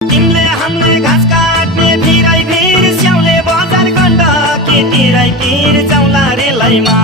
तिमीले हामीलाई घाँस काट्ने भिरै भिर स्याउले बजार गण्ड के तिरै तिर जाउँला रेलैमा